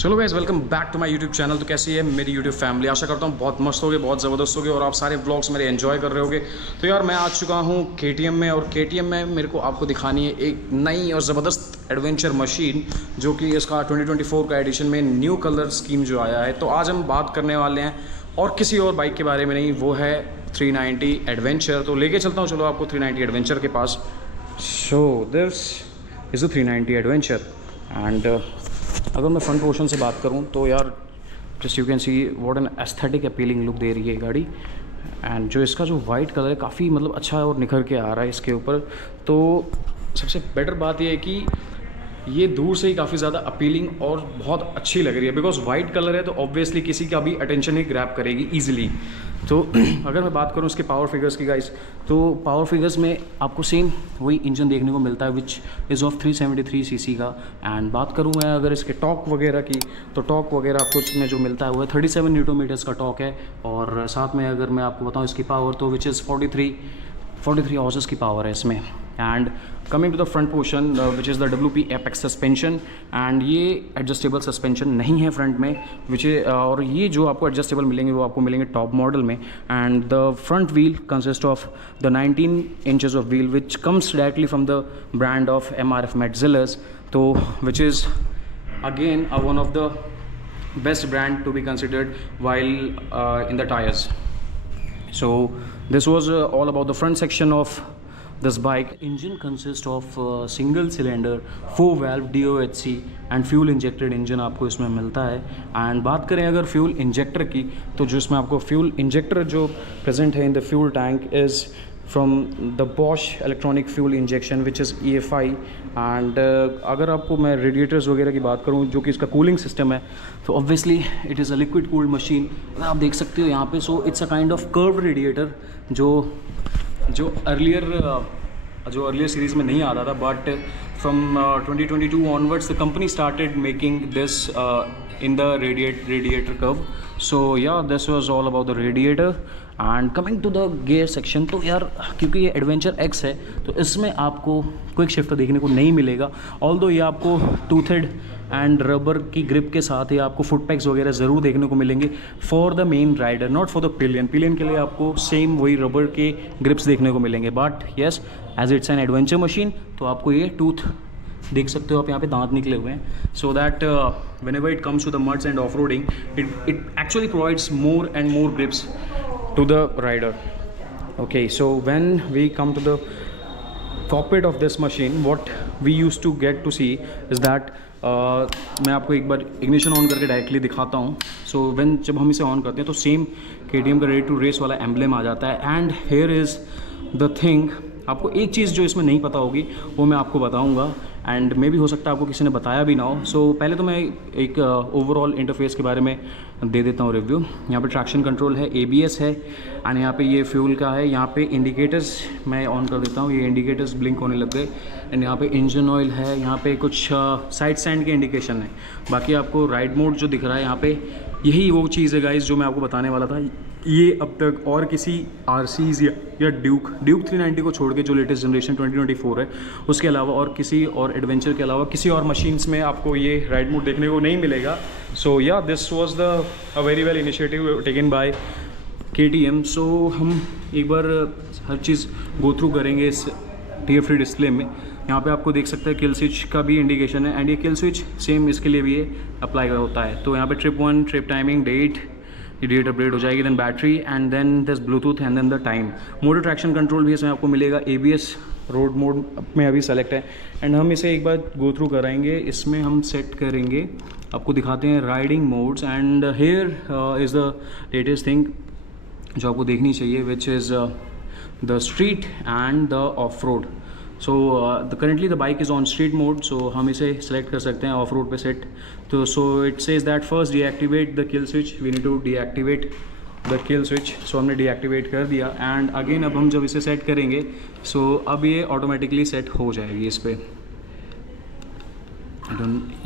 चलो guys, welcome back to my YouTube channel. तो कैसी है मेरी यूट्यूब फैमिली? आशा करता हूँ बहुत मस्त होगे, बहुत ज़बरदस्त होगे और आप सारे ब्लॉग्स मेरे एंजॉय कर रहे होगे। तो यार मैं आ चुका हूँ KTM में, और KTM में मेरे को आपको दिखानी है एक नई और ज़बरदस्त एडवेंचर मशीन, जो कि इसका 2024 का एडिशन में न्यू कलर स्कीम जो आया है। तो आज हम बात करने वाले हैं और किसी और बाइक के बारे में नहीं, वो है 390 एडवेंचर। तो लेके चलता हूँ चलो आपको 390 एडवेंचर के पास। So this is the 390 adventure and अगर मैं फ्रंट पोर्शन से बात करूं तो यार just you can see what an aesthetic appealing look दे रही है गाड़ी। एंड जो इसका जो वाइट कलर है काफ़ी मतलब अच्छा है और निखर के आ रहा है इसके ऊपर। तो सबसे बेटर बात यह है कि ये दूर से ही काफ़ी ज़्यादा अपीलिंग और बहुत अच्छी लग रही है, बिकॉज वाइट कलर है तो ऑब्वियसली किसी का भी अटेंशन ही ग्रैब करेगी ईजिली। तो अगर मैं बात करूँ इसके पावर फिगर्स की गाइस, तो पावर फिगर्स में आपको सेम वही इंजन देखने को मिलता है विच इज़ ऑफ 373 सीसी का। एंड बात करूँ मैं अगर इसके टॉर्क वगैरह की, तो टॉर्क वगैरह आपको इसमें जो मिलता है वो है 37 न्यूटन मीटर्स का टॉर्क है। और साथ में अगर मैं आपको बताऊँ इसकी पावर, तो विच इज़ 43 हॉर्सेस की पावर है इसमें। And coming to the front portion which is the WP apex suspension, and ये एडजस्टेबल सस्पेंशन नहीं है फ्रंट में, विच और ये जो आपको एडजस्टेबल मिलेंगे वो आपको मिलेंगे टॉप मॉडल में। And the front wheel consist of the 19 inches of wheel which comes directly from the brand of MRF Metzeler, तो which is again one of the best brand to be considered while in the tires. So this was all about the front section of this bike. Engine consists of single cylinder 4 valve DOHC and fuel injected engine आपको इसमें मिलता है। And बात करें अगर fuel injector की, तो जो इसमें आपको फ्यूल इंजेक्टर जो प्रेजेंट है in the fuel tank is from the Bosch electronic fuel injection which is EFI। And अगर आपको मैं रेडिएटर्स वगैरह की बात करूँ जो कि इसका कूलिंग सिस्टम है, तो obviously it is a liquid cooled machine. अगर आप देख सकते हो यहाँ पे, so it's a kind of curve radiator जो अर्लियर सीरीज़ में नहीं आता था, but from 2022 onwards the company started making this in the radiator curve. So yeah, this was all about the radiator. And coming to the gear section, तो यार क्योंकि ये adventure X है तो इसमें आपको क्विक शिफ्टर देखने को नहीं मिलेगा। ऑल्दो ये आपको टूथेड एंड रबर की ग्रिप के साथ ही आपको फुट पैक्स वगैरह ज़रूर देखने को मिलेंगे for the main rider, not for the pillion के लिए आपको सेम वही रबर के ग्रिप्स देखने को मिलेंगे। But yes, as it's an adventure machine तो आपको ये टूथ देख सकते हो आप, यहाँ पे दांत निकले हुए हैं, so that whenever it comes to the muds and off-roading, it actually provides more and more grips to the rider. Okay, so when we come to the cockpit of this machine, what we used to get to see is that मैं आपको एक बार ignition on करके directly दिखाता हूँ। So when जब हम इसे on करते हैं तो सेम KTM का रेडी टू रेस वाला एम्बलेम आ जाता है। And here is the thing, आपको एक चीज़ जो इसमें नहीं पता होगी वो मैं आपको बताऊंगा, एंड मे भी हो सकता है आपको किसी ने बताया भी ना हो। सो पहले तो मैं एक ओवरऑल इंटरफेस के बारे में दे देता हूँ रिव्यू। यहाँ पे ट्रैक्शन कंट्रोल है, ABS है, एंड यहाँ पे ये फ्यूल का है। यहाँ पे इंडिकेटर्स मैं ऑन कर देता हूँ, ये इंडिकेटर्स ब्लिंक होने लग गए। एंड यहाँ पे इंजन ऑयल है, यहाँ पे कुछ साइड स्टैंड के इंडिकेशन है। बाकी आपको राइड मोड जो दिख रहा है यहाँ पे, यही वो चीज़ है गाइस जो मैं आपको बताने वाला था। ये अब तक और किसी RCs या ड्यूक 390 को छोड़ के जो लेटेस्ट जनरेशन 2024 है उसके अलावा और किसी और एडवेंचर के अलावा किसी और मशीन्स में आपको ये राइड मोड देखने को नहीं मिलेगा। सो या this was the a very well initiative taken by KTM। सो हम एक बार हर चीज़ गो थ्रू करेंगे इस टीयर फ्री डिस्प्ले में। यहाँ पे आपको देख सकते हैं किल स्विच का भी इंडिकेशन है, एंड ये किल स्विच सेम इसके लिए भी ये अप्लाई होता है। तो यहाँ पे trip 1, trip timing, date update हो जाएगी, then battery, and then this Bluetooth, and then the time. Motor traction control भी इसमें आपको मिलेगा। ABS रोड मोड में अभी सेलेक्ट है, एंड हम इसे एक बार गो थ्रू कराएंगे। इसमें हम सेट करेंगे, आपको दिखाते हैं riding modes. And here is the latest thing जो आपको देखनी चाहिए, which is the street and the off road. So currently the bike is on street mode, so हम इसे सेलेक्ट कर सकते हैं ऑफ रोड पे सेट। तो so it says that first deactivate the kill switch, we need to deactivate the kill switch. So हमने deactivate कर दिया, एंड अगेन अब हम जब इसे सेट करेंगे सो अब ये ऑटोमेटिकली सेट हो जाएगी इस पर।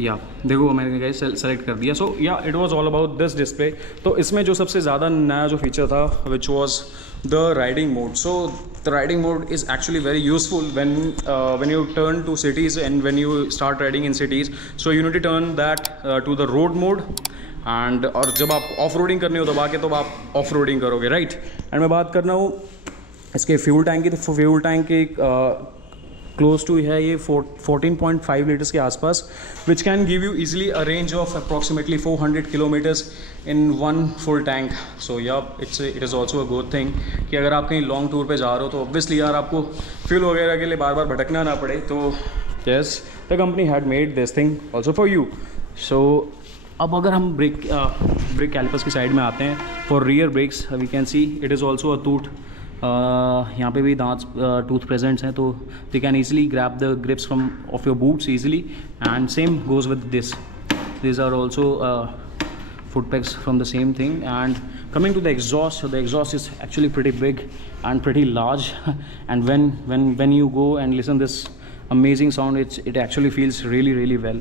या देखो मैंने गाइस सेलेक्ट कर दिया। सो yeah it was all about this display. तो इसमें जो सबसे ज़्यादा नया जो फीचर था which was the riding mode. So the riding mode is actually very useful when you turn to cities and when you start riding in cities. So you need to turn that to the road mode, and और जब आप off roading करनी हो दबा के तो आप off roading करोगे, राइट। एंड मैं बात करना हूँ इसके फ्यूल टैंक की, तो फ्यूल टैंक की क्लोज टू है ये 14.5 लीटर्स के आसपास, which can give you easily a range of approximately 400 kilometres in one full tank. So yeah it is also a good thing कि अगर आप कहीं लॉन्ग टूर पे जा रहे हो तो ऑब्वियसली यार आपको फ्यूल वगैरह के लिए बार बार भटकना ना पड़े। तो yes, the company had made this thing also for you. So अब अगर हम ब्रेक कैलिपर्स की साइड में आते हैं, for rear brakes we can see it is also a tooth, यहाँ पे भी दांत टूथ प्रेजेंट्स हैं, तो they can easily grab the grips from of your boots easily, and same goes with this are also foot pegs from the same thing. And coming to the exhaust, so the exhaust is actually pretty big and pretty large and when you go and listen this amazing sound, it actually feels really well.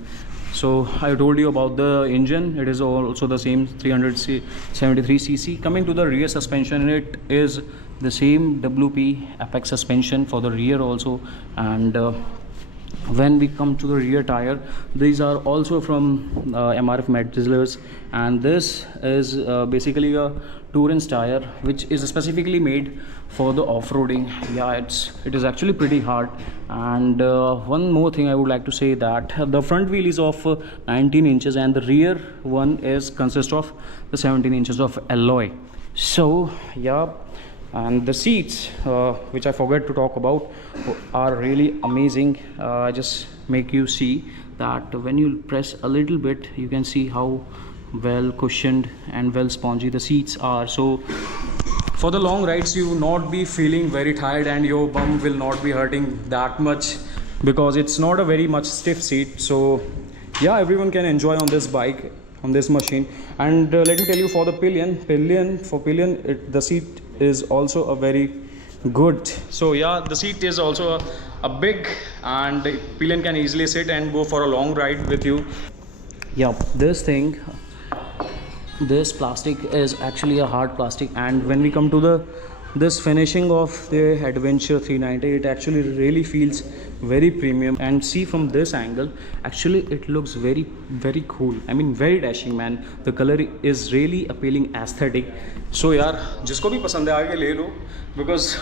So I told you about the engine, it is also the same 373 cc. Coming to the rear suspension, it is the same WP Apex suspension for the rear also. And when we come to the rear tire, these are also from MRF Metzeler's, and this is basically a Tourance tire which is specifically made for the off-roading. Yeah, it is actually pretty hard. And one more thing I would like to say, that the front wheel is of 19 inches and the rear one consists of the 17 inches of alloy. So yeah, and the seats, which I forgot to talk about, are really amazing. I just make you see that when you press a little bit, you can see how well cushioned and well spongy the seats are. So for the long rides you will not be feeling very tired and your bum will not be hurting that much, because it's not a very much stiff seat. So yeah, everyone can enjoy on this bike, on this machine. And let me tell you, for the pillion, the seat is also a very good. So yeah, the seat is also a big, and the pillion can easily sit and go for a long ride with you. Yeah, this plastic is actually a hard plastic, and when we come to this finishing of the Adventure 390, it actually really feels very premium. And see, from this angle, actually it looks very cool. I mean, very dashing, man. The color is really appealing, aesthetic. So यार, जिसको भी पसंद है आगे ले लो, because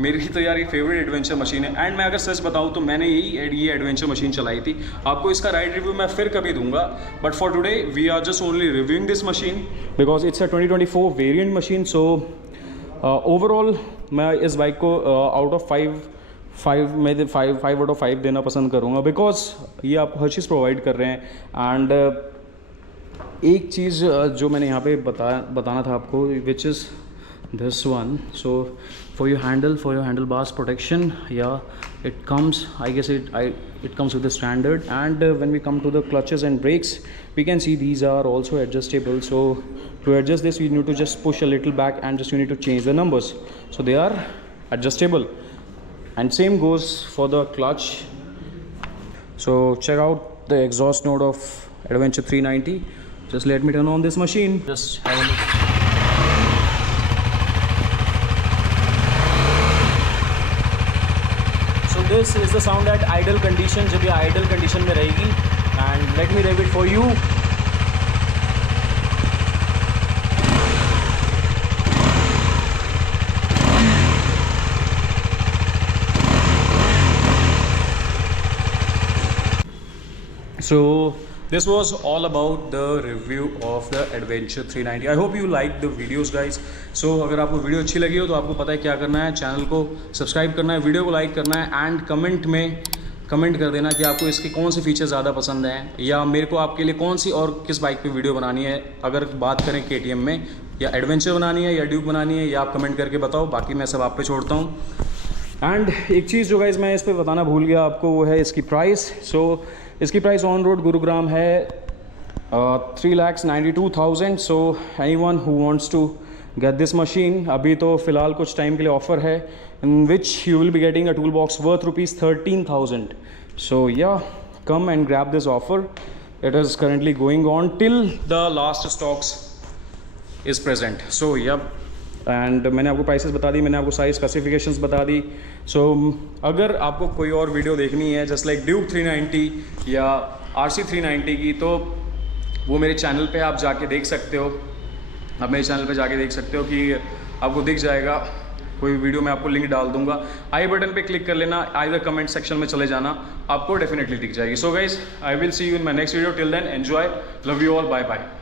मेरी तो यार ये फेवरेट एडवेंचर मशीन है। एंड मैं अगर सच बताऊँ तो मैंने ये एडवेंचर मशीन चलाई थी। आपको इसका राइड रिव्यू मैं फिर कभी दूंगा, but for today we are just only reviewing this machine because it's a 2024 variant machine. So overall मैं इस बाइक को आउट ऑफ 5 में 5 आउट ऑफ 5 देना पसंद करूँगा, बिकॉज ये आपको हर चीज़ प्रोवाइड कर रहे हैं। एंड एक चीज़ जो मैंने यहाँ पे बताना था आपको, which is this one. So for your handlebars protection, yeah, it comes, I guess it comes with the standard. And when we come to the clutches and brakes, we can see these are also adjustable. So to adjust this, we need to just push a little back and just you need to change the numbers, so they are adjustable. And same goes for the clutch. So check out the exhaust note of Adventure 390. Just let me turn on this machine, just have a look. This is the sound at idle condition, जब ये idle condition में रहेगी. And let me rev it for you. So this was all about the review of the Adventure 390. I hope you like the videos, guys. So अगर आपको video अच्छी लगी हो तो आपको पता है क्या करना है, चैनल को सब्सक्राइब करना है, वीडियो को लाइक करना है, एंड कमेंट में कमेंट कर देना कि आपको इसके कौन से फीचर ज़्यादा पसंद हैं, या मेरे को आपके लिए कौन सी और किस बाइक पे वीडियो बनानी है। अगर बात करें KTM में, या एडवेंचर बनानी है या ड्यूक बनानी है, या आप कमेंट करके बताओ, बाकी मैं सब आप पे छोड़ता हूँ। एंड एक चीज़ जो गाइस मैं इस पर बताना भूल गया आपको, वो है इसकी प्राइस। सो इसकी प्राइस ऑन रोड गुरुग्राम है 3,92,000। So anyone who wants to get this machine, अभी तो फ़िलहाल कुछ टाइम के लिए ऑफर है, in which you will be getting a tool box worth ₹13,000. So yeah, come and grab this offer. It is currently going on till the last stocks is present. So yeah, and मैंने आपको prices बता दी, मैंने आपको सारी specifications बता दी। सो अगर आपको कोई और वीडियो देखनी है जस्ट लाइक ड्यूक 390 या RC 390 की, तो वो मेरे चैनल पे आप जाके देख सकते हो। आप मेरे चैनल पे जाके देख सकते हो कि आपको दिख जाएगा, कोई वीडियो मैं आपको लिंक डाल दूंगा, आई बटन पे क्लिक कर लेना, आइदर कमेंट सेक्शन में चले जाना, आपको डेफिनेटली दिख जाएगी। So guys, I will see you in my next video, till then enjoy, love you all, bye bye.